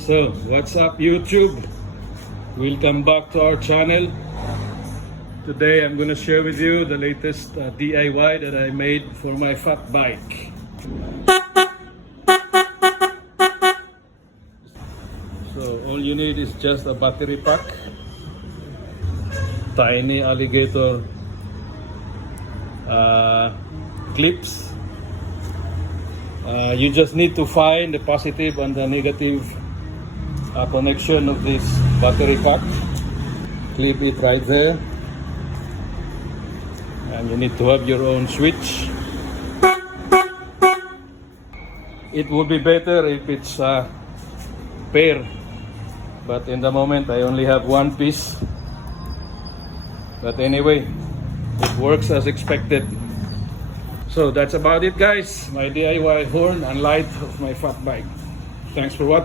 So, what's up YouTube? Welcome back to our channel. Today I'm gonna share with you the latest DIY that I made for my fat bike. So, all you need is just a battery pack, tiny alligator clips. You just need to find the positive and the negative connection of this battery pack. Clip it right there, and you need to have your own switch. It would be better if it's a pair, but in the moment I only have one piece. But anyway, it works as expected. So that's about it, guys. My DIY horn and light of my fat bike. Thanks for watching.